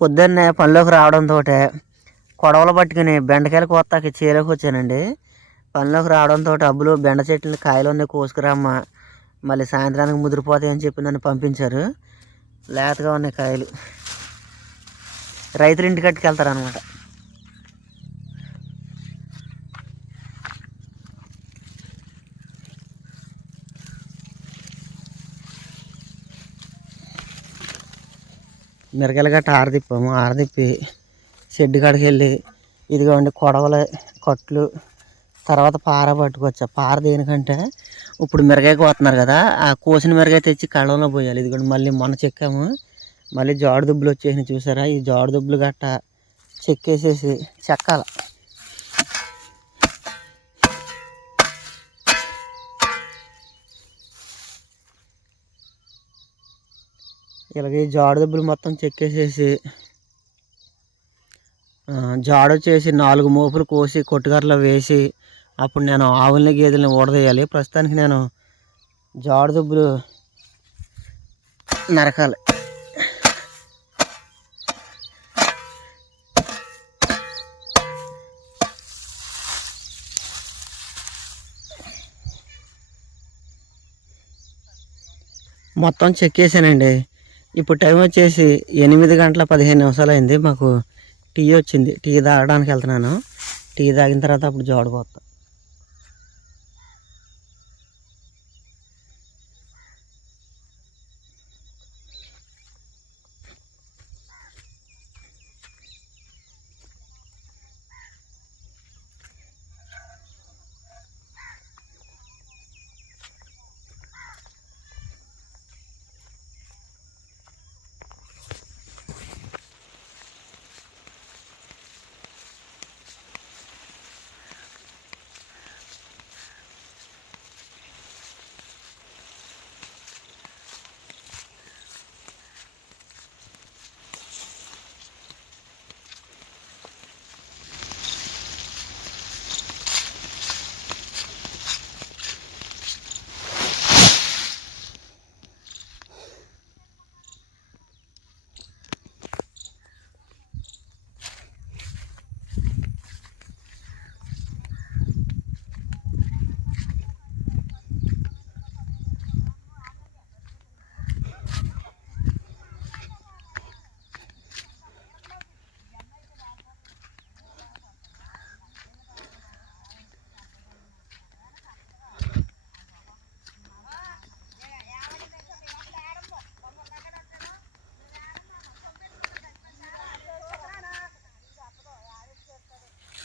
పొద్దున్నే పనిలోకి రావడంతో కొడవలు పట్టుకుని బెండకాయలు కోస్తాకి చీరకు వచ్చానండి. పనిలోకి రావడంతో అబ్బులు బెండ చెట్లు కాయలు ఉన్నాయి కోసుకురామ్మ. మళ్ళీ సాయంత్రానికి ముదిరిపోతాయి అని చెప్పి నన్ను పంపించారు. లేతగా ఉన్నాయి కాయలు. రైతులు ఇంటికి మిరకాయలు గట్ట ఆరదిప్పాము ఆరదిప్పి షెడ్ కాడికి వెళ్ళి ఇదిగోండి కొడవలు కొట్లు తర్వాత పార పట్టుకొచ్చా. పార దేనికంటే ఇప్పుడు మిరగాయ కోతున్నారు కదా ఆ కోసిన మిరగాయ తెచ్చి కళ్ళంలో పోయాలి. ఇదిగోండి మళ్ళీ మొన్న చెక్కాము. మళ్ళీ జాడు దుబ్బులు వచ్చేసి చూసారా? ఈ జాడు దుబ్బులు గట్ట చెక్కేసేసి చెక్కాల. ఇలాగే జాడ జాడు దుబ్బులు మొత్తం చెక్కేసేసి జాడ వచ్చేసి నాలుగు మోపులు కోసి కొట్టుగారిలో వేసి అప్పుడు నేను ఆవుల్ని గేదెల్ని ఊడదీయాలి ప్రస్తుతానికి నేను జాడు దుబ్బులు నరకాలి. మొత్తం చెక్కేసానండి. ఇప్పుడు టైం వచ్చేసి ఎనిమిది గంటల పదిహేను నిమిషాలు అయింది మాకు టీ వచ్చింది. టీ తాగడానికి వెళ్తున్నాను. టీ తాగిన తర్వాత అప్పుడు జోడుకోస్తా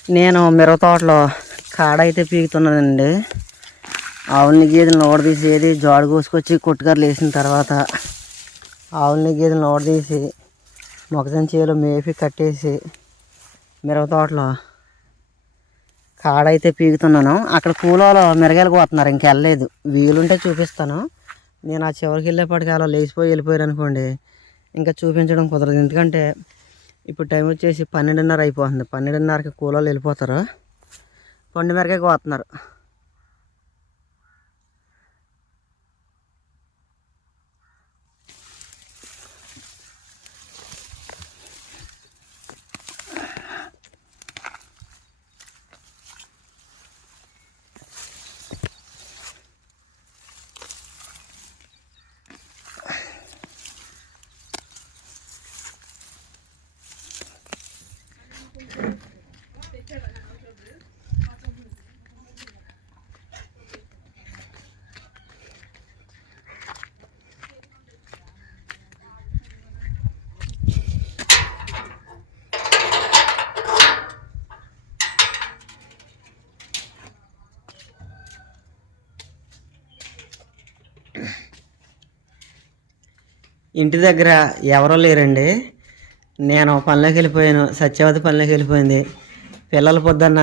నేను మిరప తోటలో కాడ అయితే పీకుతున్నానండి. ఆవుల్ని గేదెలను ఓడదీసేది ఏది జాడు కోసుకొచ్చి కొట్టుకర్రలు వేసిన తర్వాత ఆవుల్ని గేదెలను ఓడదీసి మొక్కజొన్న చేలో మేపి కట్టేసి మిరప తోటలో కాడైతే పీకుతున్నాను. అక్కడ కూలలో మిరగాయలు పోతున్నారు ఇంకెళ్ళలేదు వీలుంటే చూపిస్తాను. నేను ఆ చివరికి వెళ్ళేప్పటికి అలా లేచిపోయి వెళ్ళిపోయారు అనుకోండి ఇంకా చూపించడం కుదరదు. ఎందుకంటే ఇప్పుడు టైం వచ్చేసి పన్నెండున్నర అయిపోతుంది. పన్నెండున్నరకి కూలోళ్ళు వెళ్ళిపోతారు. పండు మిరకాయ కోతున్నారు ఇంటి దగ్గర ఎవరో లేరండి. నేను పనిలోకి వెళ్ళిపోయాను. సత్యవతి పనిలోకి వెళ్ళిపోయింది. పిల్లలు పొద్దున్న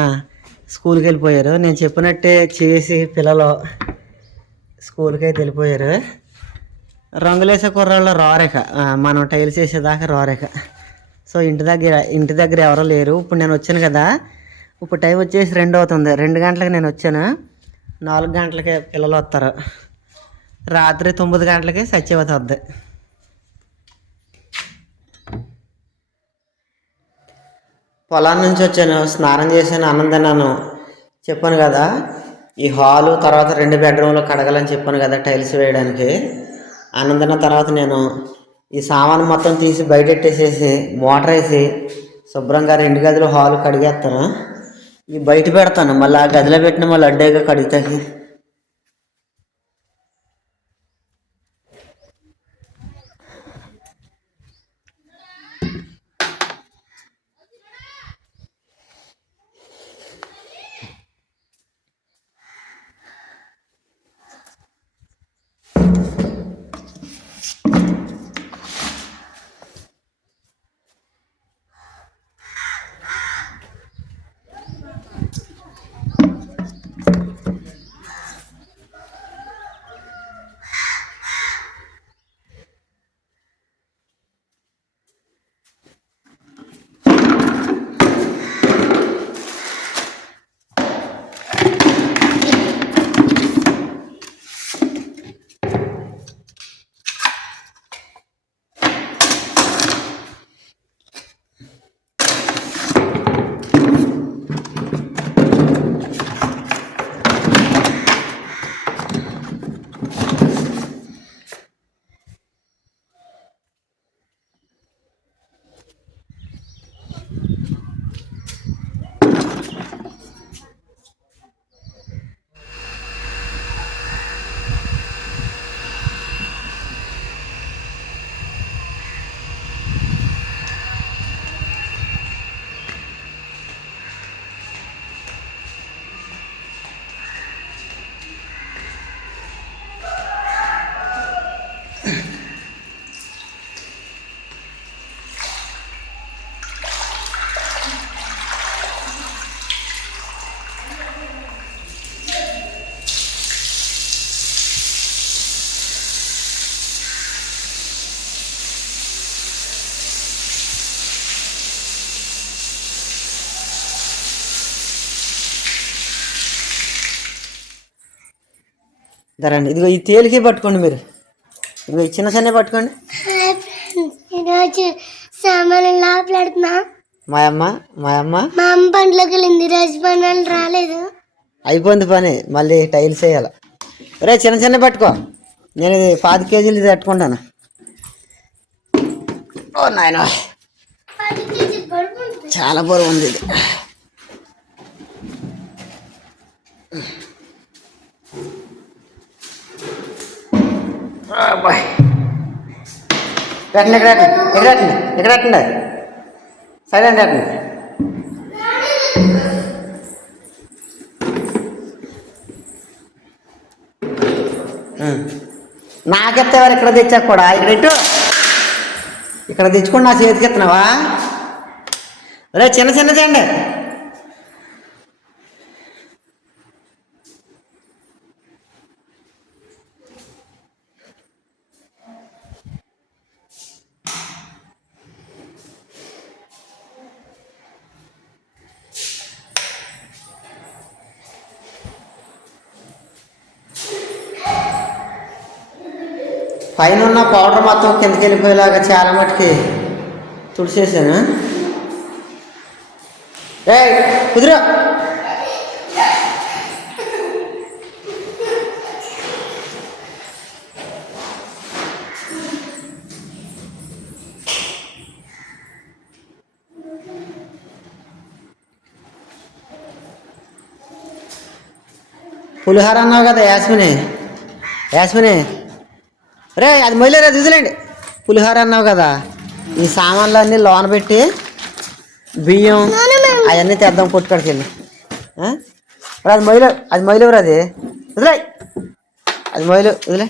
స్కూల్కి వెళ్ళిపోయారు. నేను చెప్పినట్టే చేసి పిల్లలు స్కూల్కి అయితే వెళ్ళిపోయారు. రంగులేసే కుర్రాళ్ళు రారేక. మనం టైల్స్ వేసేదాకా రారేక. సో ఇంటి దగ్గర ఇంటి దగ్గర ఎవరో లేరు. ఇప్పుడు నేను వచ్చాను కదా. ఇప్పుడు టైం వచ్చేసి రెండు అవుతుంది. రెండు గంటలకు నేను వచ్చాను. నాలుగు గంటలకే పిల్లలు వస్తారు. రాత్రి తొమ్మిది గంటలకి సత్యవతి వద్ది. పొలం నుంచి వచ్చాను స్నానం చేశాను అన్నం తిన్నాను. చెప్పాను కదా ఈ హాలు తర్వాత రెండు బెడ్రూమ్లు కడగాలని చెప్పాను కదా టైల్స్ వేయడానికి. ఆనందన తర్వాత నేను ఈ సామాను మొత్తం తీసి బయట పెట్టేసేసి మోటార్ వేసి శుభ్రంగా రెండు గదులు హాలు కడిగేస్తాను. ఈ బయట పెడతాను మళ్ళీ ఆ గదిలో పెట్టిన మళ్ళీ అడ్డేగా కడుగుతాయి ధరండి. ఇదిగో ఈ తేలికే పట్టుకోండి మీరు. ఇదిగో ఈ చిన్న చిన్న పట్టుకోండి. ఈరోజు సామాన్లు లాపలాడుతున్నా. మా అమ్మ మా అమ్మ మా అమ్మ పండ్లోకి వెళ్ళింది ఈరోజు పనులు రాలేదు. అయిపోయింది పని. మళ్ళీ టైల్స్ వేయాలి. రే చిన్న చిన్న పట్టుకో. నేను ఇది పాతి కేజీలు ఇది పెట్టుకుంటాను ఓ నాయన. చాలా బరువు ఉంది ఇది. పెట్టండి ఇక్కడ పెట్టండి ఇక్కడ పెట్టండి ఇక్కడ పెట్టండి సైడ్ అండి పెట్టండి ఇక్కడ తెచ్చాక కూడా. ఇక్కడ ఇటు ఇక్కడ తెచ్చుకొని నా చేతికి ఎత్తున్నావా? రే చిన్న చిన్న చేయండి. పైన ఉన్న పౌడర్ మొత్తం కిందకి వెళ్ళిపోయేలాగా చాలా మటుకి తుడిచేసాను? రే కుదిరా. పులిహోర అన్నావు కదా యాస్మిని? యాస్మిని? రే అది మొయ్యలేరా దిగులేండి పులిహోర అన్నావు కదా ఈ సామాన్లు అన్నీ లోన పెట్టి బియ్యం అవన్నీ తెద్దాం కొట్టుకడికి వెళ్ళి. అది మొయ్యలు అది మొయ్యలేవురు అది. వదిలే అది మొయ్యలు వదిలే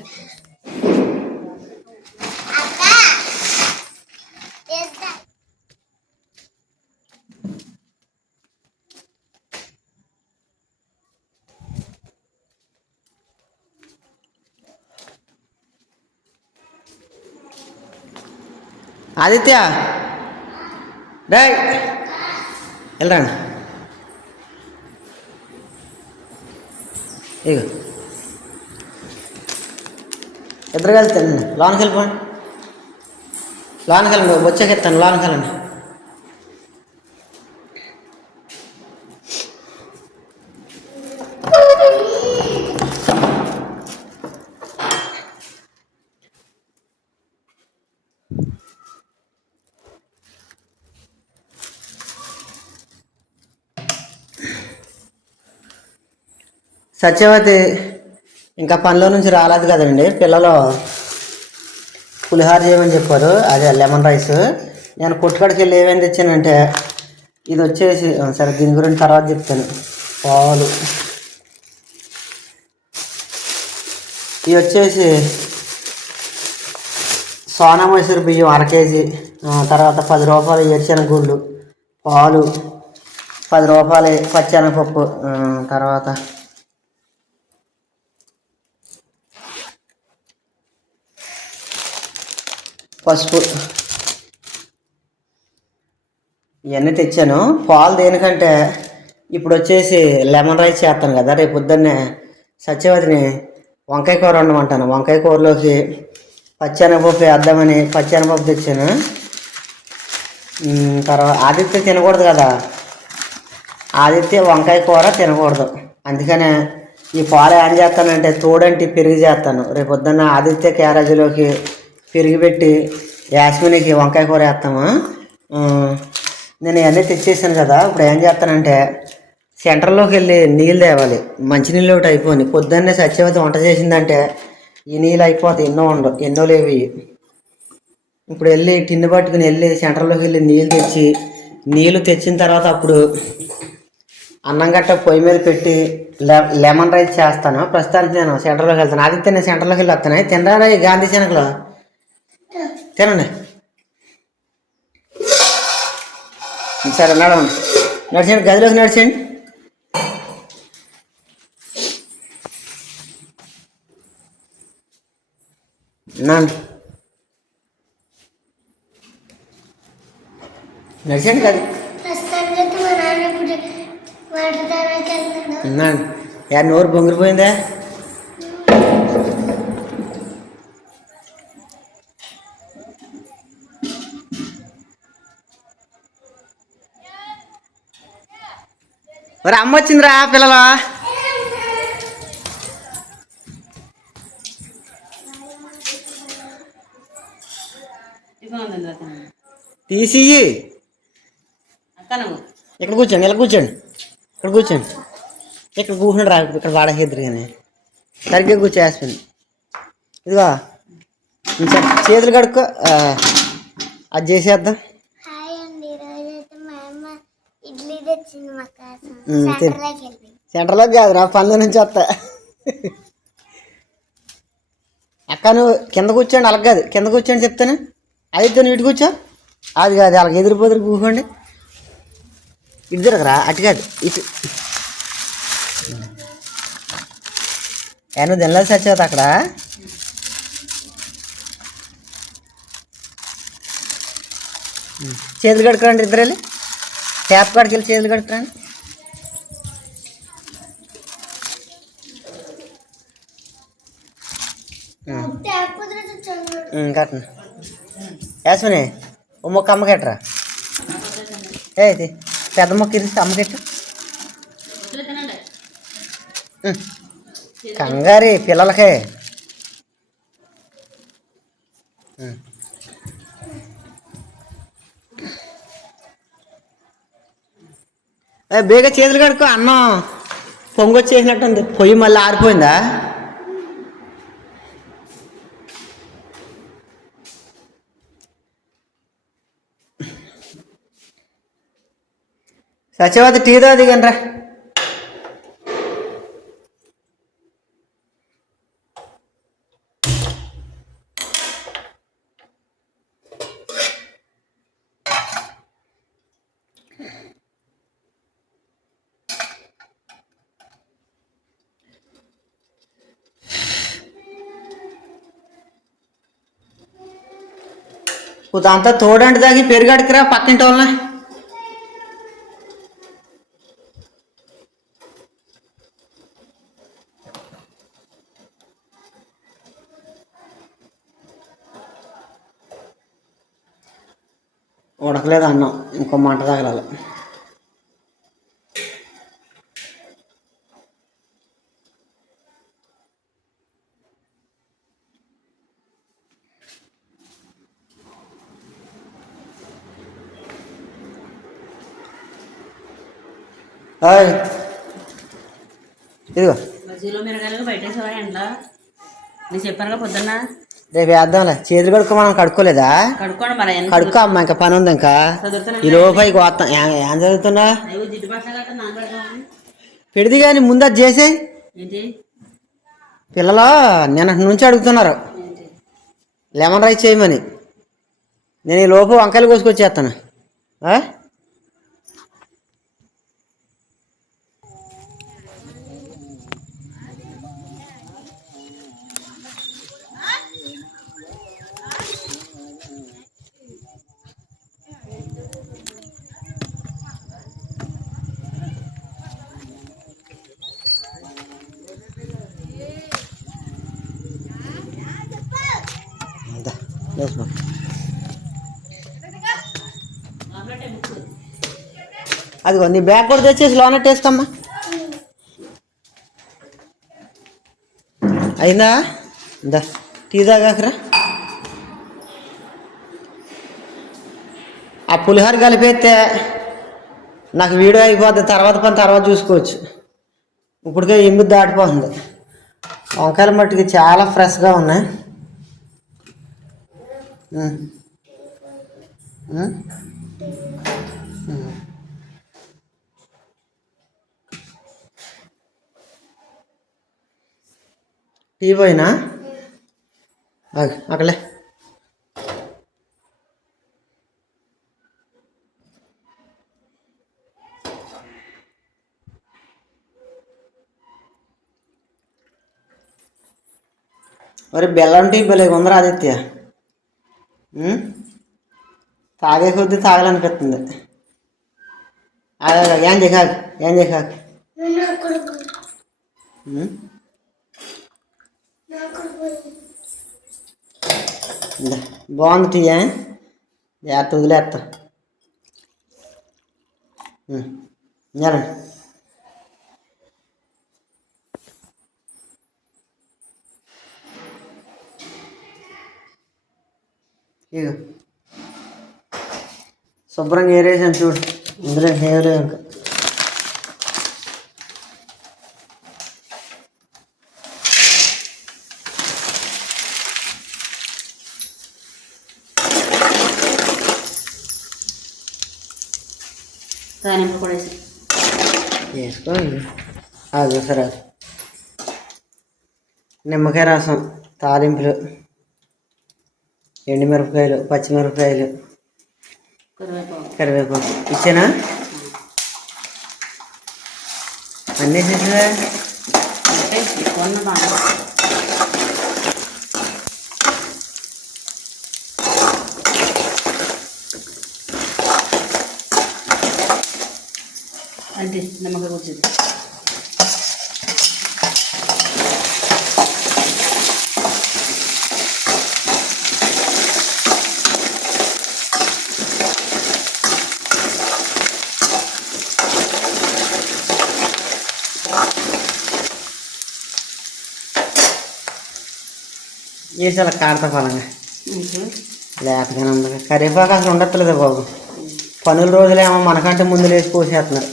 ఆదిత్య. రే వెళ్ళరండి. ఇగో ఇద్దరు కలిసి తినండి. లోనికి వెళ్ళిపోండి లోనికి వెళ్ళండి వచ్చాక ఎత్తాను లోనికి వెళ్ళండి సత్యవతి ఇంకా పనిలో నుంచి రాలేదు కదండి. పిల్లలు పులిహార చేయమని చెప్పారు. అదే లెమన్ రైస్. నేను కొట్టుకడికి వెళ్ళి ఏమేమి తెచ్చానంటే ఇది వచ్చేసి సరే దీని గురించి తర్వాత చెప్తాను. పాలు. ఇవి వచ్చేసి సోనా మైసూర్ బియ్యం అర కేజీ. తర్వాత పది రూపాయలు ఏరుశనగ గుళ్ళు పాలు పది రూపాయలు పచ్చెనగపప్పు తర్వాత పసుపు ఇవన్నీ తెచ్చాను. పాలు దేనికంటే ఇప్పుడు వచ్చేసి లెమన్ రైస్ చేస్తాను కదా రేపు పొద్దున్నే సత్యవతిని వంకాయ కూర వండమంటాను. వంకాయ కూరలోకి పచ్చెనగపప్పు వేద్దామని పచ్చెనగపప్పు తెచ్చాను. తర్వాత ఆదిత్య తినకూడదు కదా. ఆదిత్య వంకాయ కూర తినకూడదు. అందుకనే ఈ పాలు ఏం చేస్తానంటే తోడంటి పెరిగి చేస్తాను. రేపు పొద్దున్న ఆదిత్య క్యారేజీలోకి పెరిగి పెట్టి యాస్మినికి వంకాయ కూర వేస్తాము? నేను ఇవన్నీ తెచ్చేసాను కదా ఇప్పుడు ఏం చేస్తానంటే సెంటర్లోకి వెళ్ళి నీళ్ళు తేవాలి. మంచినీళ్ళు ఒకటి అయిపోయి పొద్దున్నే సత్యవతి వంట చేసిందంటే ఈ నీళ్ళు అయిపోతాయి ఎన్నో ఉండవు ఎన్నో లేవు ఇప్పుడు వెళ్ళి టిన్ను పట్టుకుని వెళ్ళి సెంటర్లోకి వెళ్ళి నీళ్ళు తెచ్చి నీళ్ళు తెచ్చిన తర్వాత అప్పుడు అన్నం గట్ట పొయ్యి మీద పెట్టి లెమన్ రైస్ చేస్తాను. ప్రస్తుతానికి నేను సెంటర్లోకి వెళ్తాను. ఆదిత్య నేను సెంటర్లోకి వెళ్ళి వస్తాను. తినరా ఈ గాంధీ శనగలు? తినండి. సరే నడవండి. నడిచండి గదిలోకి నడిచండి నాన్న నడిచండి గది. ప్రస్తుతానికి మా నాన్న ఇప్పుడు వాటర్ తాగడానికి వెళ్తున్నాడు. నాన్న యా నోరు బొంగిరిపోయిందా? మరి అమ్మ వచ్చిందిరా పిల్లలు. తీసి. ఇక్కడ కూర్చోండి ఇలా కూర్చోండి. ఇక్కడ కూర్చోండి. ఇక్కడ కూర్చుని రా ఇక్కడ వాడకేద్దరు కానీ. సరిగ్గా కూర్చోేస్తుంది ఇదిగో చేతులు కడుక్కో అది చేసేద్దాం హాయ్ అండి ఈరోజు అయితే మా అమ్మ ఇడ్లీ తెచ్చింది మా కోసం ఉమ్, తిను. సెంటర్లోకి వెళ్ళి సెంటర్లో కాదు రా పనుల నుంచి వస్తా. అక్క నువ్వు కింద కూర్చోండి అలాగ కాదు కింద కూర్చోండి చెప్తాను. అయితే నువ్వు ఇటు కూర్చో. అది కాదు అలాగ ఎదురు పోదురు కూకోండి. ఇటు తిరగరా అటు కాదు ఇటు. నువ్వు తినలేదు సచ్చేది అక్కడ. చేతులు కడుక్కోండి ఇద్దరు వెళ్ళి. ట్యాప్ కాడికి వెళ్ళి చేతులు కడుక్కురండి. కట్టను యాసమని ఓ మొక్క అమ్మకెట్టరా ఏ ఇది పెద్ద మొక్క ఇది అమ్మకెట్టు వదిలే కంగారి పిల్లలకే. బేగ చేతులు కడుక్కో అన్నం పొంగొచ్చేసినట్టుంది. పొయ్యి మళ్ళీ ఆరిపోయిందా? సత్యవతి టీ దా దిగండ్రా. దాంతో తోడంటి దాగి పెరుగడికిరా పక్కింటి వాళ్ళని. ఉడకలేదు అన్నం. ఇంకో మంట తగలాలి హాయ్. ఇదిగో. మిర్చిలో మిరగాయలు బయట వేసేవా ఎండలో నేను కదా పొద్దున్న. రేపు వేద్దాంలే చేతులు కడుక్కో మనం కడుక్కోలేదా? కడుక్కో అమ్మ ఇంకా పని ఉంది ఇంకా. ఈ లోపు ఇక వస్తాం ఏ- చదువుతున్నా? పెడిది కానీ ముందు అది చేసేయి ఏంటి? పిల్లలు నిన్న నుంచి అడుగుతున్నారు. లెమన్ రైస్ చేయమని. నేను ఈ లోపు వంకాయలు కోసుకొచ్చేస్తాను. అదిగో నీ బ్యాగ్ కూడా తెచ్చేసి లోనెట్ వేసుకోమ్మా అయిందా? దా టీ తాగాకరా. ఆ పులిహోర కలిపేస్తే నాకు వీడియో అయిపోద్ది తర్వాత పని తర్వాత చూసుకోవచ్చు. ఇప్పటికే ఎనిమిది దాటిపోతుంది. వంకాయల మట్టుకి చాలా ఫ్రెష్గా ఉన్నాయి. టీ పోయినా అక్కలే మరి బెల్లం టీ భలే ఉందరా ఆదిత్య? తాగే కొద్దీ తాగాలనిపిస్తుంది. అదే ఏం చేయకాకు ఏం చేయకాకు నా కొడుకు ఉం? నా కొడుకు ఇందా, బాగుంది టీయా జాగ్రత్త వదిలేస్తా ఉం. ఇంకేనండి శుభ్రంగా ఏరేసాను చూడు. ఇందులో హేవలే తానింపు కూడా వేసి వేసుకో అది సరే నిమ్మకాయ రసం తాలింపులు ఎండుమిరపకాయలు పచ్చిమిరపకాయలు కరివేపాకు ఇచ్చానా అన్నీ చేసా అంటే నిమ్మకాయ కూర్చుంది వేసాల కాడత ఫలంగా లేతగానే ఉంది కరివేపాకు అసలు ఉండట్లేదు బాబు. పనుల రోజులేమో మనకంటే ముందు లేచి పోసేస్తున్నారు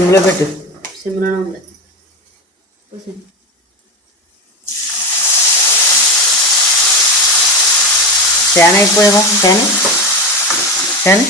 शिमला पेटे शिमला नॉमलेट बस फैन है कोई फैन फैन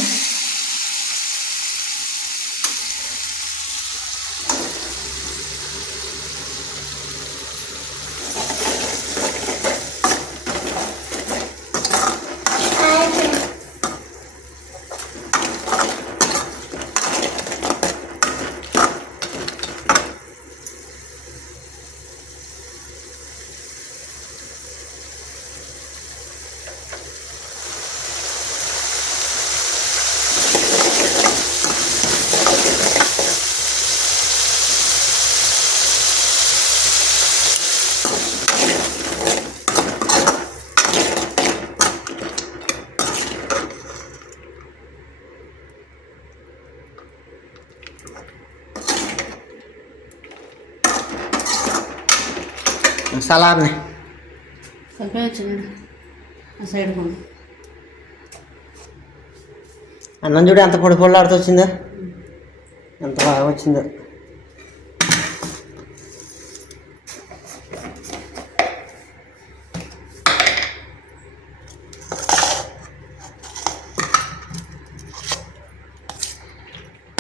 సలార్ని. అన్నం చూడు ఎంత పొడి పొడిలాడుతూ వచ్చిందో. ఎంత బాగా వచ్చిందో.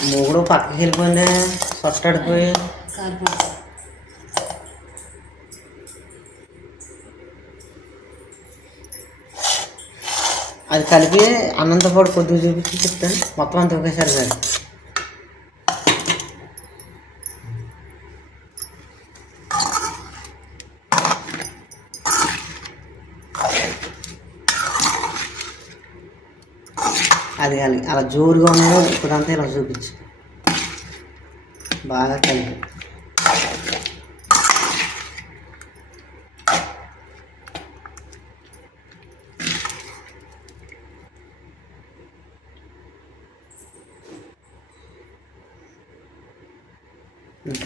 మూడు పక్కకి వెళ్ళిపోయింది. కాలిపోయి అది కలిపి అన్నంతో పాటు కొద్దిగా చూపించి చెప్తాను మొత్తం అంత ఒకేసారి కాదు అది కాదు అలా జోరుగా ఉన్నదో ఇప్పుడంతా ఇలా చూపించు బాగా కలిపి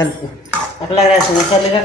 कर दो अगला राशन कर लेगा